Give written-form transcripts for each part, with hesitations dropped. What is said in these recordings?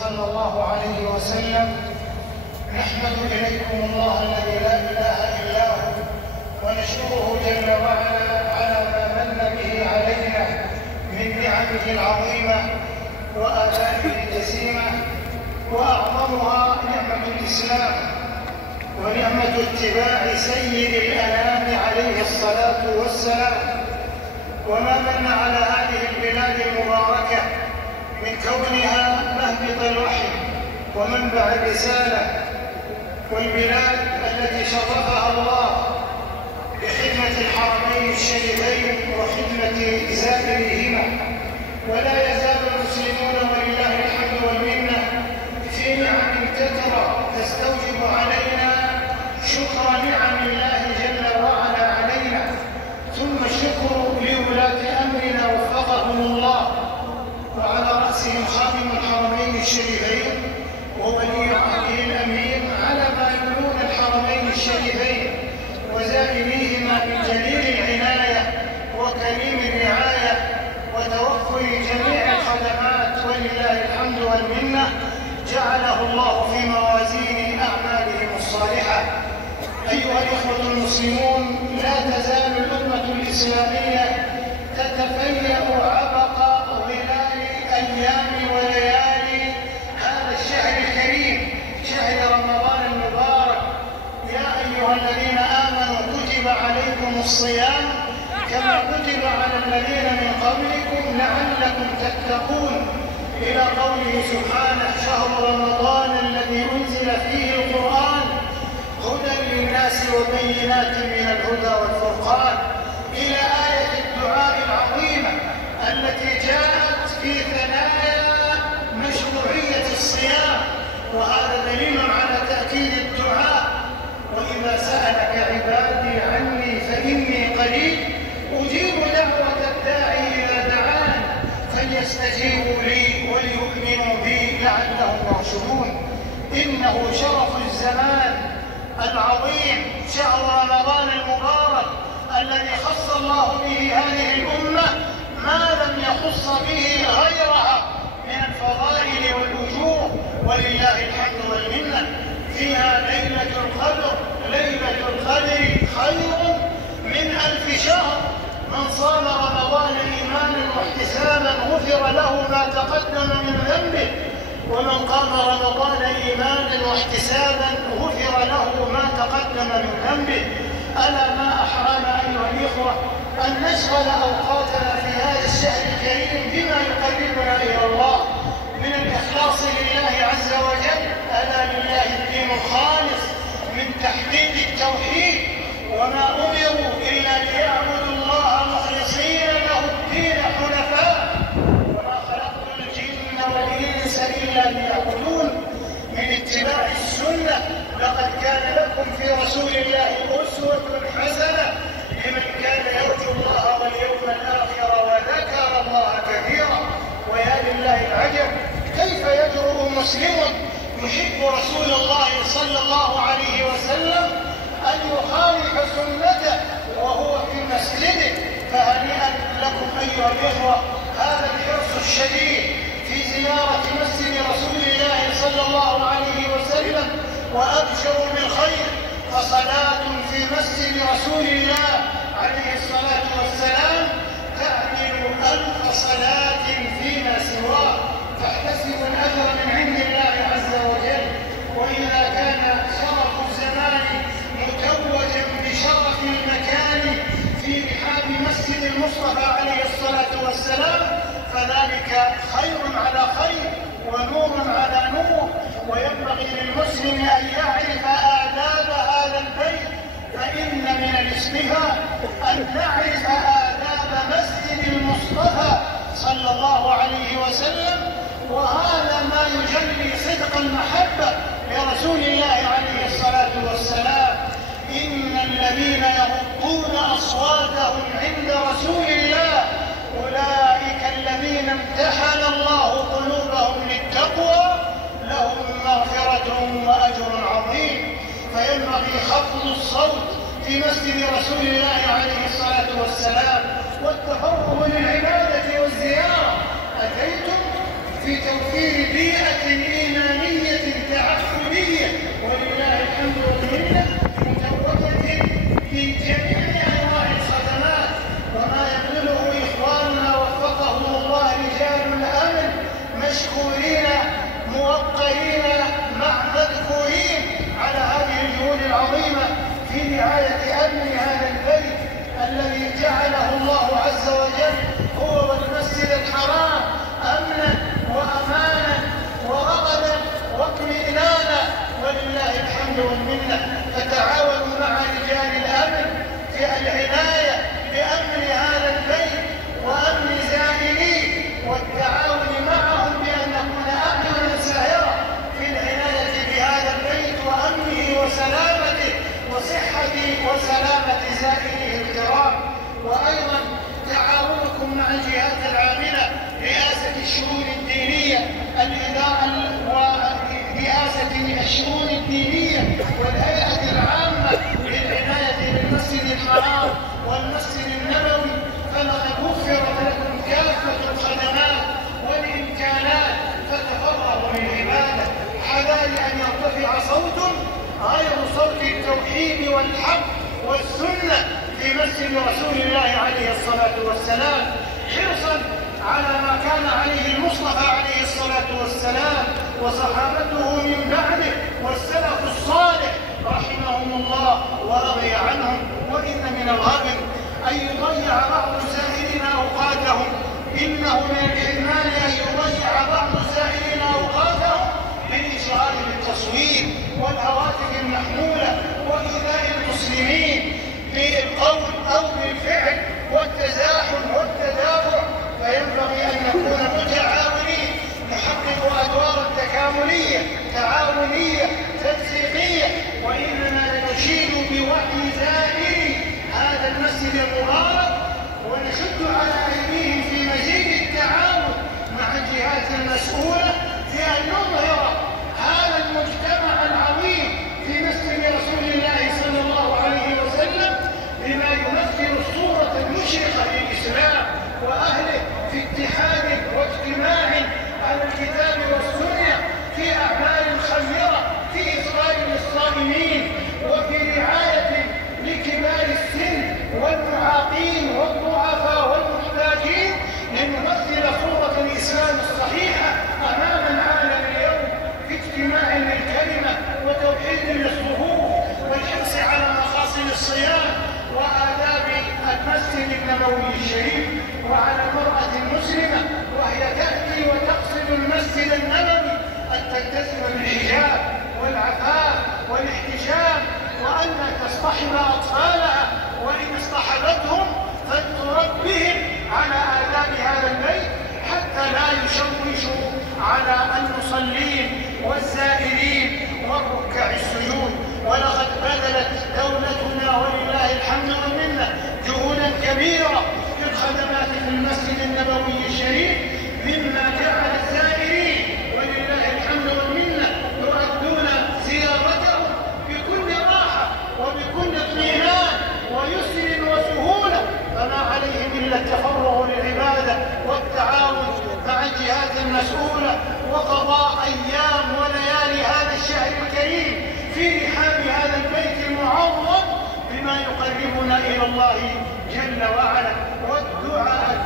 صلى الله عليه وسلم: نحمد إليكم الله الذي لا إله إلا هو، ونشكره جل وعلا على ما من به علينا من نعمه العظيمة وآلائه الجسيمة، وأعظمها نعمة الإسلام ونعمة اتباع سيد الأنام عليه الصلاة والسلام. وما من على هذه البلاد المباركة من كونها مهبط الوحي ومنبع الرسالة، والبلاد التي شرفها الله بخدمة الحرمين الشريفين وخدمة زائريهما. ولا يزال المسلمون ولله الحمد والمنة في نعم كثرة تستوجب علينا شكر نعم الله جل وعلا علينا، ثم الشكر لولاة أمرنا وفقهم الله، وعلى رأسهم خادم الحرمين الشريفين وولي عهده الأمين على ما يولون الحرمين الشريفين وزائريهما من جليل العناية وكريم الرعاية وتوفر جميع الخدمات، ولله الحمد والمنة. جعله الله في موازين أعمالهم الصالحة. أيها الإخوة المسلمون، لا تزال الأمة الإسلامية تتفيأ عبق ظلال أيام وليالي هذا الشهر الكريم، شهر رمضان المبارك. يا أيها الذين آمنوا كتب عليكم الصيام كما كتب على الذين من قبلكم لعلكم تتقون، إلى قوله سبحانه: شهر رمضان الذي أنزل فيه القرآن هدى للناس وبينات من الهدى والفرقان، إلى آية الدعاء العظيمة التي جاءت في ثنايا مشروعية الصيام، وهذا دليل على تأكيد الدعاء: وإذا سألك عبادي عني فإني قريب أجيب دعوة الداعي إذا دعان فليستجيبوا لي وليؤمنوا بي لعلهم يرشدون. إنه شرف الزمان العظيم شهر رمضان المبارك الذي خص الله به هذه الأمة ما لم يخص به غيرها من الفضائل والأجور، ولله الحمد والمنة. فيها ليلة القدر، ليلة القدر خير من 1000 شهر. من صام رمضان إيمانا واحتسابا غفر له ما تقدم من ذنبه، ومن قام رمضان إيمانا واحتسابا غفر له ما تقدم من ذنبه. ألا ما أحرانا أيها الإخوة أن نشغل أوقاتنا في هذا الشهر الكريم بما يقربنا إلى الله من الإخلاص لله عز وجل. ألا لله الدين الخالص من تحقيق التوحيد، وما أمروا إلا ليعبدوا الله مخلصين له الدين حنفاء، وما خلقت الجن والإنس إلا ليعبدون. من اتباع السنة: لقد كان لكم في رسول الله أسوة حسنة لمن كان يرجو الله واليوم الآخر وذكر الله كثيرا. ويا لله العجب، كيف يجرؤ مسلم يحب رسول الله صلى الله عليه وسلم أن يخالف سنته وهو في مسجده؟ فهنيئا لكم أيها الإخوة هذا الحرص الشديد في زيارة مسجد رسول الله صلى الله عليه وسلم، وأبشروا بالخير، فصلاة في مسجد رسول الله عليه الصلاة والسلام تعدل 1000 صلاة فيما سواه، فاحتسبوا الأجر من عند الله عز وجل. وإذا كان شرف الزمان متوجا بشرف المكان في رحاب مسجد المصطفى عليه الصلاة والسلام، فذلك خير على خير ونور على نور. وينبغي للمسلم أن يعرف آداب هذا البيت، فإن من الاصطفاء أن نعرف آداب مسجد المصطفى صلى الله عليه وسلم، وهذا ما يجلي صدق المحبة لرسول الله عليه الصلاة والسلام. إن الذين يغضون أصواتهم عند رسول الله أولئك الذين امتحن الله قلوبهم للتقوى لهم مغفرة وأجر عظيم. فينبغي خفض الصوت في مسجد رسول الله عليه الصلاة والسلام والتفرغ للعبادة والزيارة. أتيتم في توفير بيئة موقرين مع مذكورين على هذه الجهود العظيمة في رعاية أمن هذا البيت الذي جعله الله عز وجل هو والمسجد الحرام أمنا وأمانا ورغدا واطمئنانا، ولله الحمد والمنة. فتعاونوا مع رجال الأمن في العناية بأمن هذا البيت وأمن زائريه، والتعاون معهم بأن نكون أعينا سائرة في العناية بهذا البيت وأمنه وسلامته وصحة وسلامة زائريه الكرام. وأيضا تعاونكم مع الجهات العاملة، رئاسة الشؤون الدينية، ورئاسة الشؤون الدينية والهيئة العامة للعناية بالمسجد الحرام والمسجد النبوي، فلقد وفرت لكم كافة الخدمات والإمكانات، فتفرغوا للعبادة حذار أن يرتفع صوت غير صوت التوحيد والحق والسنة في مسجد رسول الله عليه الصلاة والسلام، حرصا على ما كان عليه المصطفى عليه الصلاة والسلام وصحابته من بعده والسلف الصالح رحمهم الله ورضي عنهم. وإن من الغبن أن يضيع بعض الزائرين أوقاتهم، إنه من الحرمان أن يضيع بعض الزائرين أوقاتهم بالإشغال بالتصوير والهواتف المحمولة وإيذاء المسلمين بالقول أو بالفعل والتزاحم والتدافع، فينبغي أن نكون متعاونين نحقق أدوارا تكاملية تعاونية تنسيقية. وإننا نشيد بوعي زائري هذا المسجد المبارك ونشد على أيديهم في مزيد التعاون مع الجهات المسؤولة في أن نظهر هذا المجتمع العظيم في مسجد رسول الله صلى الله عليه وسلم بما يمثل الصورة المشرقة للإسلام وأهله في اتحاد واجتماع على الكتاب والسنة، في أعمال خيرة، في إفطار للصائمين، وفي رعاية لكبار السن والمعاقين والضعفاء والمحتاجين، لنمثل صورة الإسلام الصحيحة أمام العالم اليوم في اجتماع للكلمة وتوحيد للصفوف والحرص على مقاصد الصيام وآداب المسجد النبوي الشريف، وعلى المرأة المسلمة وهي تأتي وتقصد المسجد النبوي أن تلتزم بالحجاب والعفاف والاحتجاب، وأن تصطحب أطفالها وإن اصطحبتهم فلتربهم على آداب هذا البيت حتى لا يشوشوا على المصلين والزائرين والركع السجود. ولقد بذلت دولتنا ولله الحمد والمنة جهودا كبيرة في الخدمات في المسجد النبوي الشريف، مما جعل الزائرين ولله الحمد والمنة يؤدون زيارته بكل راحة وبكل اطمئنان ويسر وسهولة، فما عليهم إلا التفرغ للعبادة والتعاون مع الجهات المسؤولة وقضاء أيام وليالي هذا الشهر الكريم في رحاب هذا البيت المعظم بما يقربنا إلى الله جل وعلا. والدعاء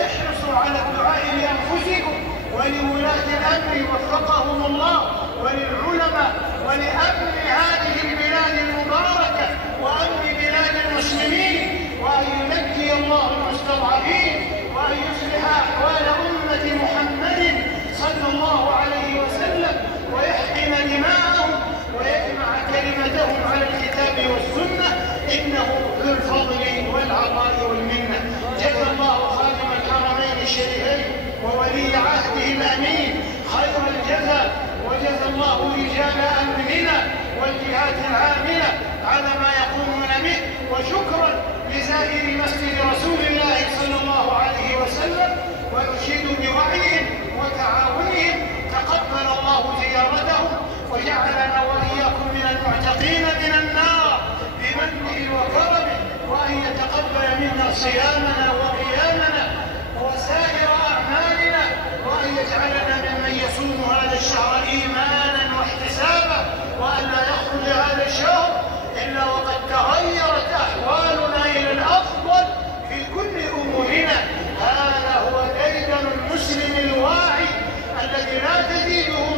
احرصوا على الدعاء لأنفسكم ولولاة الأمر وفقهم الله وللعلماء ولأمن هذه البلاد المباركة وأمن بلاد المسلمين، وأن ينجي الله المستضعفين وأن يصلح أحوال أمة محمد صلى الله عليه وسلم ويحقن دماءهم ويجمع كلمتهم على الكتاب والسنة، إنه ذو الفضل والعطاء والمنة. جزا الله خادم الحرمين الشريفين وولي عهده الأمين خير الجزاء، وجزا الله رجال أمننا والجهات العاملة على ما يقومون به، وشكرا لسائر مسجد رسول الله صلى الله عليه وسلم، ونشيد بوعيهم وتعاونهم. تقبل الله زيارتهم وجعلنا وإياكم من المعتقين من النار بمنه وكرمه، وأن يتقبل منا صيامنا وقيامنا وسائر أعمالنا، وأن يجعلنا ممن يصوم هذا الشهر إيمانا واحتسابا، وأن لا يخرج هذا الشهر إلا وقد تغيرت أحوالنا إلى الأفضل في كل أمورنا. هذا هو ديدن المسلم الواعي الذي لا تزيده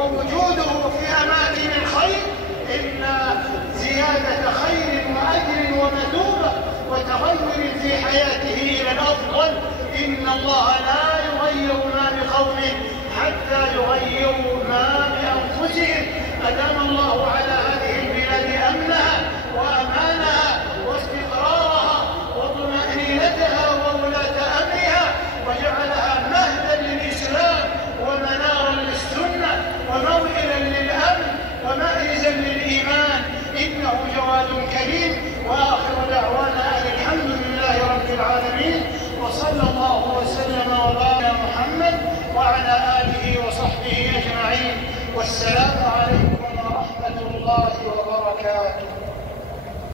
ووجوده في أماكن الخير إلا زيادة خير وأجر ومثوبة وتغير في حياته إلى الأفضل. إن الله لا يغير ما بقوم حتى يغيروا ما بأنفسهم. أدام الله على هذه البلاد أمنها وأمانها واستقرارها وطمأنينتها وولاة أمرها، وجعلها مهدا للإسلام ومنارا للسنة وموئلا للأمن ومأرزا للإيمان، إنه جواد كريم. وآخر دعوانا أن الحمد لله رب العالمين، وصلى الله وسلم وبارك على محمد وعلى آله وصحبه أجمعين. والسلام عليكم ورحمة الله وبركاته.